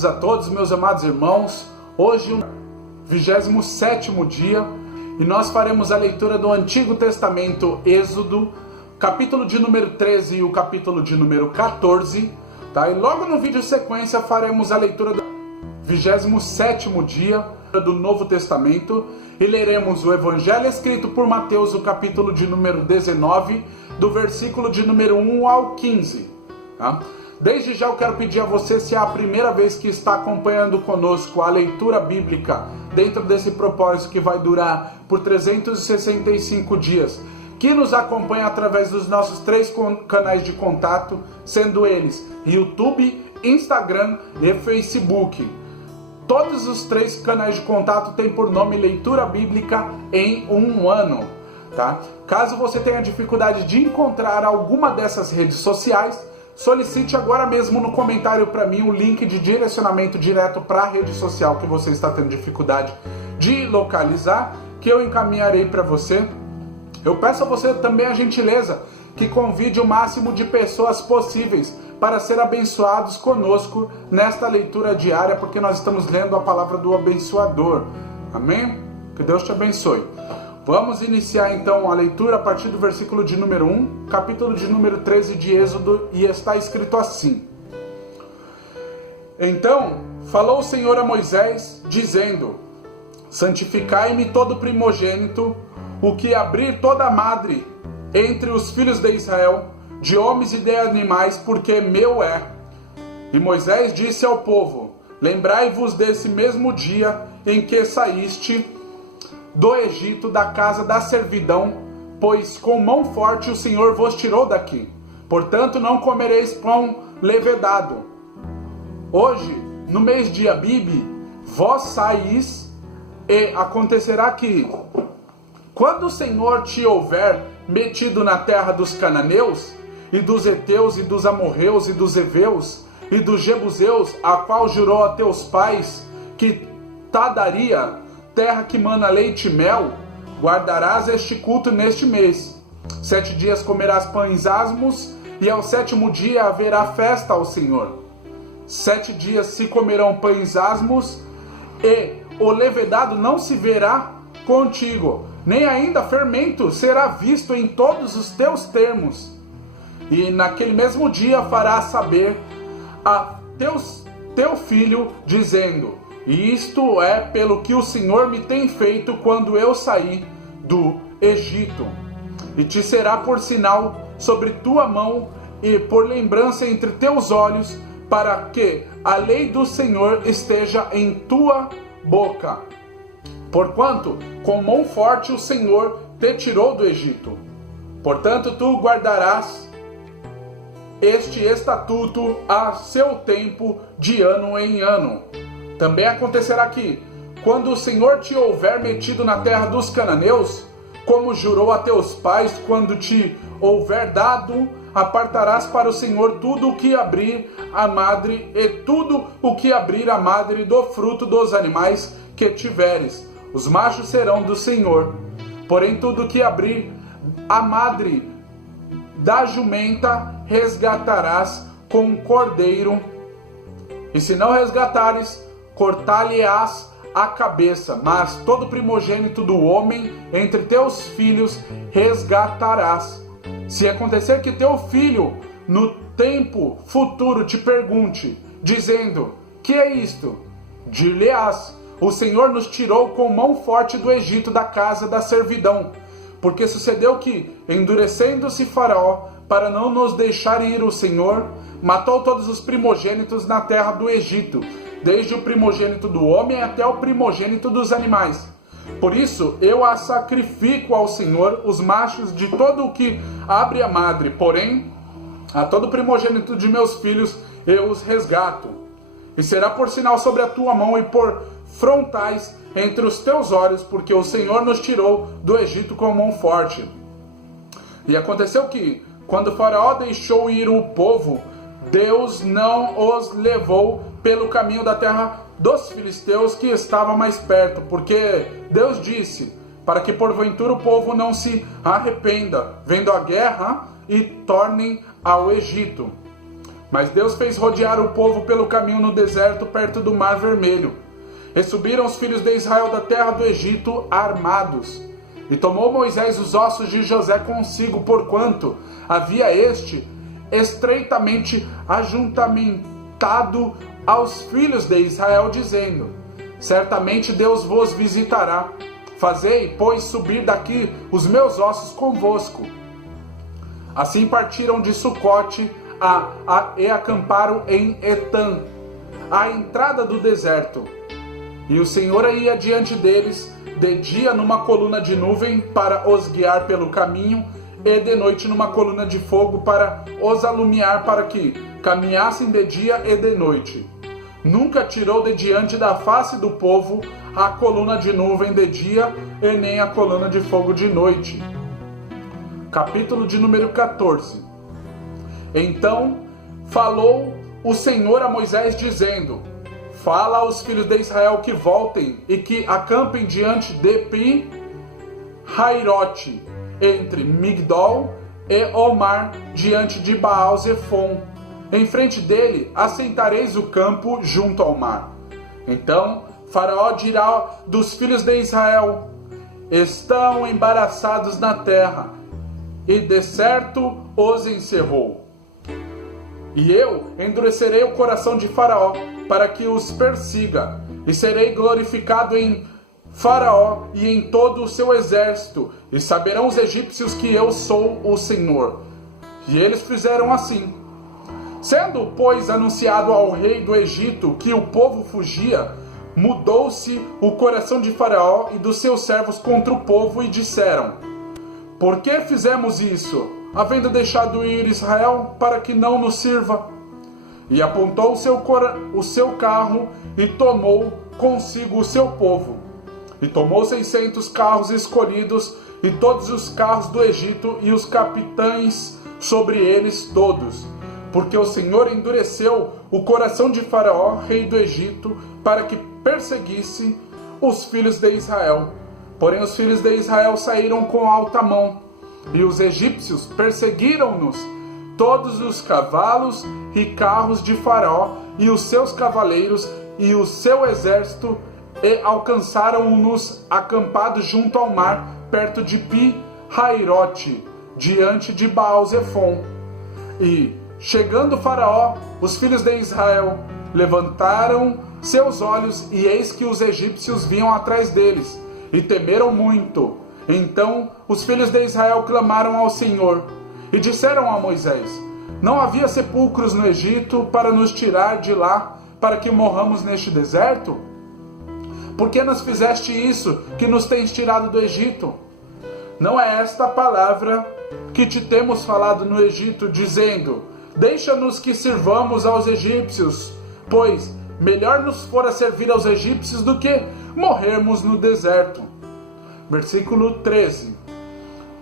Bem-vindos a todos, meus amados irmãos. Hoje, o 27º dia, e nós faremos a leitura do Antigo Testamento, Êxodo, capítulo de número 13 e o capítulo de número 14, tá? E logo no vídeo sequência faremos a leitura do 27º dia do Novo Testamento e leremos o Evangelho escrito por Mateus, o capítulo de número 19, do versículo de número 1 ao 15, tá? Desde já eu quero pedir a você, se é a primeira vez que está acompanhando conosco a leitura bíblica dentro desse propósito que vai durar por 365 dias, que nos acompanha através dos nossos 3 canais de contato, sendo eles YouTube, Instagram e Facebook. Todos os 3 canais de contato têm por nome Leitura Bíblica em um ano, tá? Caso você tenha dificuldade de encontrar alguma dessas redes sociais, solicite agora mesmo no comentário para mim o link de direcionamento direto para a rede social que você está tendo dificuldade de localizar, que eu encaminharei para você. Eu peço a você também a gentileza que convide o máximo de pessoas possíveis para ser abençoados conosco nesta leitura diária, porque nós estamos lendo a palavra do abençoador. Amém? Que Deus te abençoe. Vamos iniciar então a leitura a partir do versículo de número 1, capítulo de número 13 de Êxodo, e está escrito assim: Então falou o Senhor a Moisés, dizendo: Santificai-me todo primogênito, o que abrir toda madre entre os filhos de Israel, de homens e de animais, porque meu é. E Moisés disse ao povo: Lembrai-vos desse mesmo dia em que saíste do Egito, da casa da servidão, pois com mão forte o Senhor vos tirou daqui. Portanto, não comereis pão levedado. Hoje, no mês de Abibe, vós saís, e acontecerá que, quando o Senhor te houver metido na terra dos cananeus, e dos heteus, e dos amorreus, e dos heveus, e dos jebuseus, a qual jurou a teus pais, que te daria, terra que mana leite e mel, guardarás este culto neste mês. 7 dias comerás pães asmos, e ao 7º dia haverá festa ao Senhor. 7 dias se comerão pães asmos, e o levedado não se verá contigo, nem ainda fermento será visto em todos os teus termos. E naquele mesmo dia farás saber a teu filho, dizendo: Isto é pelo que o Senhor me tem feito quando eu saí do Egito. E te será por sinal sobre tua mão e por lembrança entre teus olhos, para que a lei do Senhor esteja em tua boca. Porquanto com mão forte o Senhor te tirou do Egito. Portanto tu guardarás este estatuto a seu tempo, de ano em ano. Também acontecerá que, quando o Senhor te houver metido na terra dos cananeus, como jurou a teus pais, quando te houver dado, apartarás para o Senhor tudo o que abrir a madre, e tudo o que abrir a madre do fruto dos animais que tiveres. Os machos serão do Senhor. Porém, tudo o que abrir a madre da jumenta resgatarás com um cordeiro, e se não resgatares, cortar-lhe-ás a cabeça, mas todo primogênito do homem entre teus filhos resgatarás. Se acontecer que teu filho no tempo futuro te pergunte, dizendo: Que é isto? Dir-lhe-ás: O Senhor nos tirou com mão forte do Egito, da casa da servidão. Porque sucedeu que, endurecendo-se Faraó, para não nos deixar ir, o Senhor matou todos os primogênitos na terra do Egito, desde o primogênito do homem até o primogênito dos animais. Por isso eu a sacrifico ao Senhor os machos de todo o que abre a madre, porém a todo primogênito de meus filhos eu os resgato. E será por sinal sobre a tua mão e por frontais entre os teus olhos, porque o Senhor nos tirou do Egito com mão forte. E aconteceu que, quando Faraó deixou ir o povo, Deus não os levou pelo caminho da terra dos filisteus, que estava mais perto, porque Deus disse, para que porventura o povo não se arrependa, vendo a guerra, e tornem ao Egito. Mas Deus fez rodear o povo pelo caminho no deserto, perto do Mar Vermelho. E subiram os filhos de Israel da terra do Egito armados. E tomou Moisés os ossos de José consigo, porquanto havia este estreitamente ajuntamentado aos filhos de Israel, dizendo: certamente Deus vos visitará. Fazei, pois, subir daqui os meus ossos convosco. Assim partiram de Sucote e acamparam em Etã, à entrada do deserto. E o Senhor ia diante deles, de dia numa coluna de nuvem para os guiar pelo caminho, e de noite numa coluna de fogo para os alumiar, para que caminhassem de dia e de noite. Nunca tirou de diante da face do povo a coluna de nuvem de dia e nem a coluna de fogo de noite. Capítulo de número 14. Então falou o Senhor a Moisés, dizendo: fala aos filhos de Israel que voltem e que acampem diante de Pi-Hairote, entre Migdol e o mar, diante de Baal-Zefon. Em frente dele assentareis o campo junto ao mar. Então Faraó dirá dos filhos de Israel: estão embaraçados na terra, e de certo os encerrou. E eu endurecerei o coração de Faraó, para que os persiga, e serei glorificado em Faraó e em todo o seu exército, e saberão os egípcios que eu sou o Senhor. E eles fizeram assim. Sendo, pois, anunciado ao rei do Egito que o povo fugia, mudou-se o coração de Faraó e dos seus servos contra o povo, e disseram: por que fizemos isso, havendo deixado ir Israel, para que não nos sirva? E apontou o seu carro e tomou consigo o seu povo. E tomou 600 carros escolhidos e todos os carros do Egito e os capitães sobre eles todos. Porque o Senhor endureceu o coração de Faraó, rei do Egito, para que perseguisse os filhos de Israel. Porém os filhos de Israel saíram com alta mão, e os egípcios perseguiram-nos, todos os cavalos e carros de Faraó, e os seus cavaleiros, e o seu exército, e alcançaram-nos acampados junto ao mar, perto de Pi-Hairote, diante de Baal-Zefon. E, chegando Faraó, os filhos de Israel levantaram seus olhos, e eis que os egípcios vinham atrás deles, e temeram muito. Então os filhos de Israel clamaram ao Senhor, e disseram a Moisés: não havia sepulcros no Egito para nos tirar de lá, para que morramos neste deserto? Por que nos fizeste isso, que nos tens tirado do Egito? Não é esta a palavra que te temos falado no Egito, dizendo: deixa-nos que sirvamos aos egípcios, pois melhor nos fora servir aos egípcios do que morrermos no deserto. Versículo 13.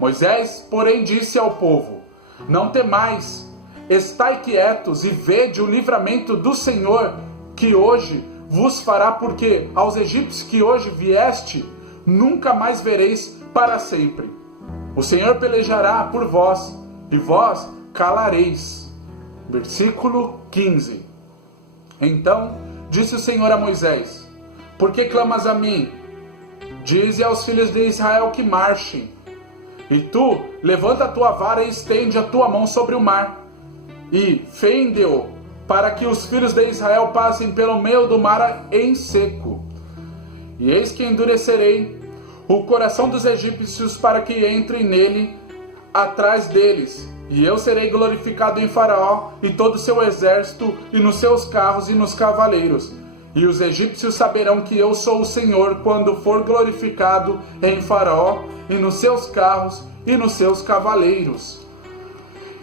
Moisés, porém, disse ao povo: não temais, estai quietos e vede o livramento do Senhor, que hoje vos fará, porque aos egípcios que hoje vieste, nunca mais vereis para sempre. O Senhor pelejará por vós, e vós calareis. Versículo 15. Então disse o Senhor a Moisés: por que clamas a mim? Dize aos filhos de Israel que marchem. E tu, levanta a tua vara e estende a tua mão sobre o mar, e fende-o, para que os filhos de Israel passem pelo meio do mar em seco. E eis que endurecerei o coração dos egípcios para que entrem nele atrás deles, e eu serei glorificado em Faraó e todo o seu exército, e nos seus carros e nos cavaleiros. E os egípcios saberão que eu sou o Senhor, quando for glorificado em Faraó, e nos seus carros, e nos seus cavaleiros.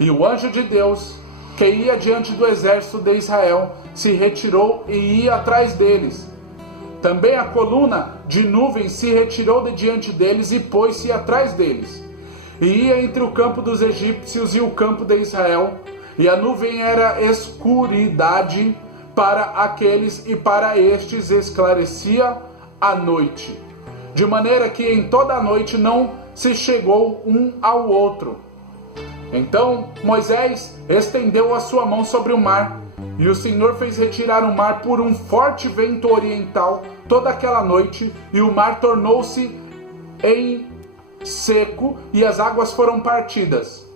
E o anjo de Deus, que ia diante do exército de Israel, se retirou e ia atrás deles. Também a coluna de nuvem se retirou de diante deles e pôs-se atrás deles. E ia entre o campo dos egípcios e o campo de Israel, e a nuvem era escuridade para aqueles, e para estes esclarecia a noite, de maneira que em toda a noite não se chegou um ao outro. Então Moisés estendeu a sua mão sobre o mar, e o Senhor fez retirar o mar por um forte vento oriental toda aquela noite, e o mar tornou-se em seco, e as águas foram partidas.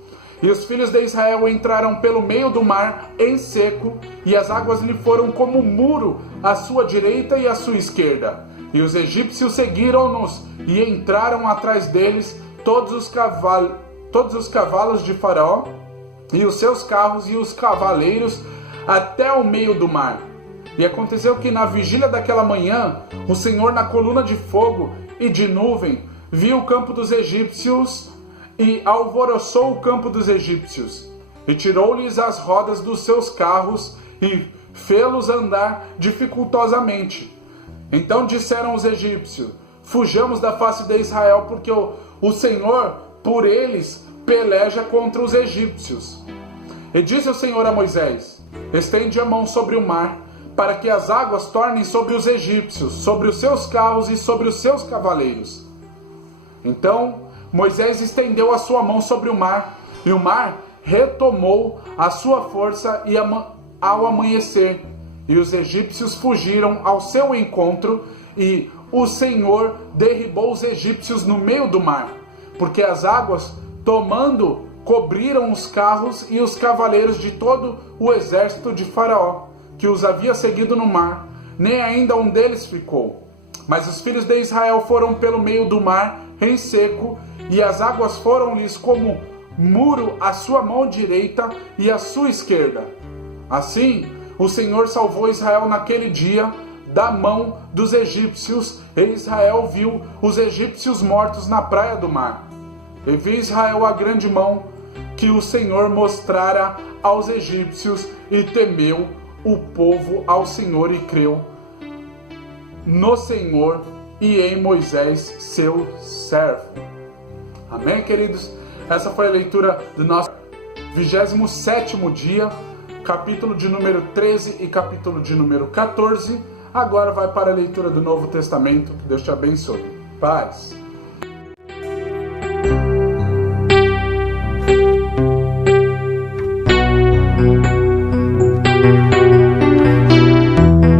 E os filhos de Israel entraram pelo meio do mar em seco, e as águas lhe foram como um muro à sua direita e à sua esquerda. E os egípcios seguiram-nos e entraram atrás deles todos os cavalos de Faraó, e os seus carros e os cavaleiros, até o meio do mar. E aconteceu que na vigília daquela manhã, o Senhor na coluna de fogo e de nuvem viu o campo dos egípcios e alvoroçou o campo dos egípcios, e tirou-lhes as rodas dos seus carros e fê-los andar dificultosamente. Então disseram os egípcios: fujamos da face de Israel, porque o Senhor por eles peleja contra os egípcios. E disse o Senhor a Moisés: estende a mão sobre o mar, para que as águas tornem sobre os egípcios, sobre os seus carros e sobre os seus cavaleiros. Então Moisés estendeu a sua mão sobre o mar, e o mar retomou a sua força ao amanhecer, e os egípcios fugiram ao seu encontro, e o Senhor derribou os egípcios no meio do mar, porque as águas, tomando, cobriram os carros e os cavaleiros de todo o exército de Faraó, que os havia seguido no mar, nem ainda um deles ficou. Mas os filhos de Israel foram pelo meio do mar em seco, e as águas foram-lhes como muro à sua mão direita e à sua esquerda. Assim, o Senhor salvou Israel naquele dia da mão dos egípcios, e Israel viu os egípcios mortos na praia do mar. E viu Israel a grande mão que o Senhor mostrara aos egípcios, e temeu o povo ao Senhor e creu no Senhor e em Moisés, seu servo. Amém, queridos? Essa foi a leitura do nosso 27º dia, capítulo de número 13 e capítulo de número 14. Agora vai para a leitura do Novo Testamento. Que Deus te abençoe. Paz.